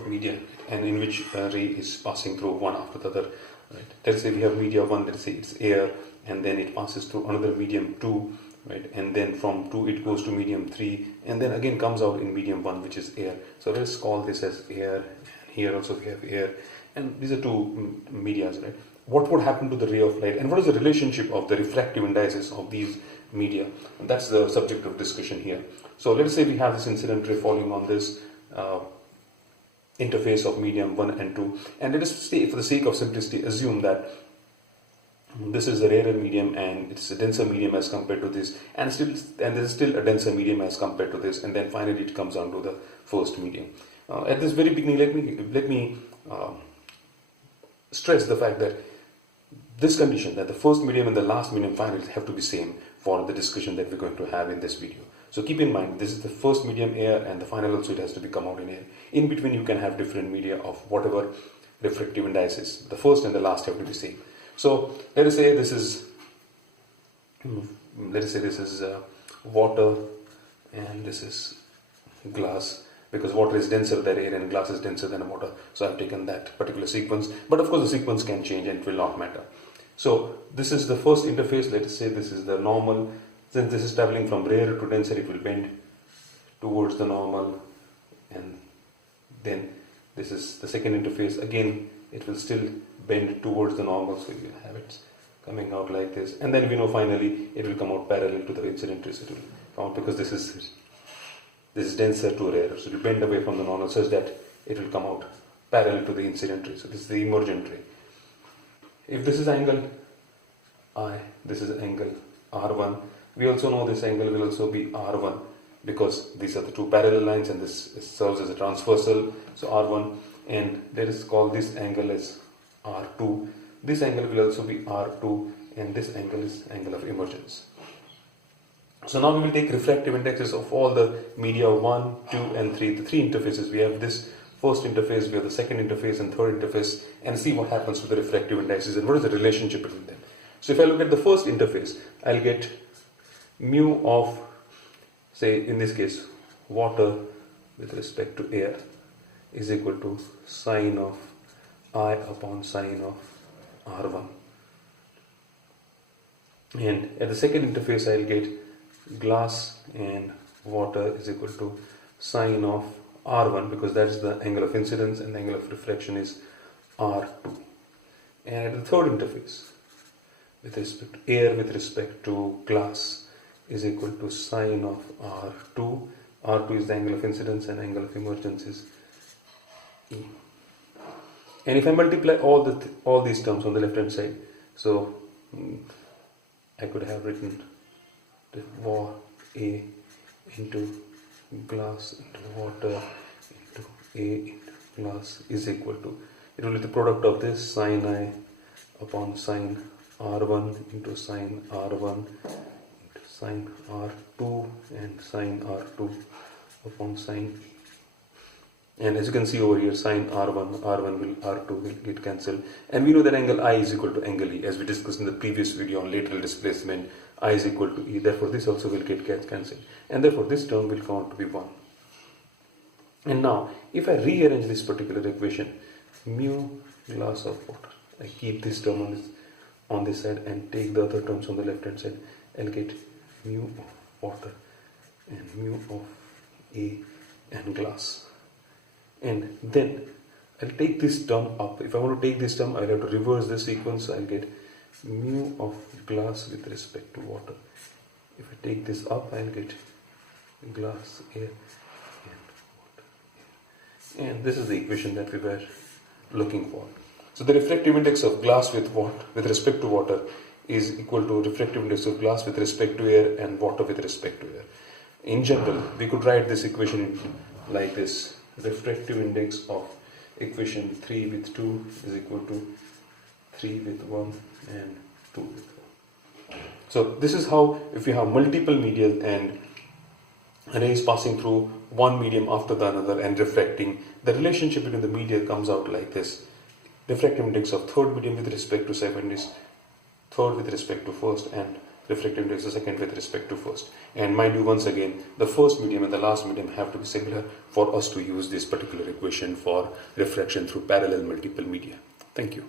of media and in which a ray is passing through one after the other. Right? Let's say we have media 1, let's say it's air, and then it passes through another medium 2, right? And then from 2 it goes to medium 3, and then again comes out in medium 1, which is air. So let's call this as air, and here also we have air, and these are two medias, right? What would happen to the ray of light, and what is the relationship of the refractive indices of these media? And that's the subject of discussion here. So let us say we have this incident ray falling on this interface of medium 1 and 2, and let us say, for the sake of simplicity, assume that this is a rarer medium and it's a denser medium as compared to this, and there is still a denser medium as compared to this, and then finally it comes down to the first medium. At this very beginning, let me stress the fact that this condition, that the first medium and the last medium finally have to be same for the discussion that we're going to have in this video. So keep in mind, this is the first medium air, and the final also it has to be come out in air. In between you can have different media of whatever refractive indices. The first and the last have to be same. So let us say this is water, and this is glass, because water is denser than air and glass is denser than water. So I've taken that particular sequence, but of course the sequence can change and it will not matter. So this is the first interface. Let us say this is the normal. Since this is traveling from rarer to denser, it will bend towards the normal, and then this is the second interface. Again, it will still bend towards the normal, so you will have it coming out like this, and then we know finally it will come out parallel to the incident ray. So it will come out because this is denser to rarer, so it will bend away from the normal such that it will come out parallel to the incident ray. So this is the emergent ray. If this is angle I, this is angle R1. We also know this angle will also be R1 because these are the two parallel lines, and this serves as a transversal, so R1, and let us call this angle as R2. This angle will also be R2, and this angle is angle of emergence. So now we will take refractive indexes of all the media 1, 2 and 3, the three interfaces. We have this first interface, we have the second interface and third interface, and see what happens to the refractive indices and what is the relationship between them. So if I look at the first interface, I'll get mu of, say in this case, water with respect to air is equal to sine of I upon sine of R1. And at the second interface, I'll get glass and water is equal to sine of R1, because that is the angle of incidence and the angle of reflection is R2. And at the third interface, with respect to air with respect to glass, is equal to sine of R2. R2 is the angle of incidence and angle of emergence is E. And if I multiply all these terms on the left hand side, so I could have written the A into glass into water into A into glass is equal to, it will be the product of this sine I upon sine R1 into sine R1 sine R2 and sine R2 upon sine E. And as you can see over here, sine R1 will R2 will get cancelled, and we know that angle I is equal to angle E, as we discussed in the previous video on lateral displacement. I is equal to E, therefore this also will get cancelled, and therefore this term will come out to be 1. And now if I rearrange this particular equation, mu glass of water, I keep this term on this side and take the other terms on the left hand side, I'll get mu of water and mu of A and glass. And then I'll take this term up. If I want to take this term, I'll have to reverse this sequence. I'll get mu of glass with respect to water. If I take this up, I'll get glass, air and water. And this is the equation that we were looking for. So the refractive index of glass with respect to water is equal to refractive index of glass with respect to air and water with respect to air. In general, we could write this equation like this. Refractive index of equation 3 with 2 is equal to 3 with 1 and 2 with 1. So this is how, if you have multiple media and rays passing through one medium after the another and refracting, the relationship between the media comes out like this. Refractive index of third medium with respect to second is third with respect to first, and refractive index is the second with respect to first. And mind you, once again, the first medium and the last medium have to be similar for us to use this particular equation for refraction through parallel multiple media. Thank you.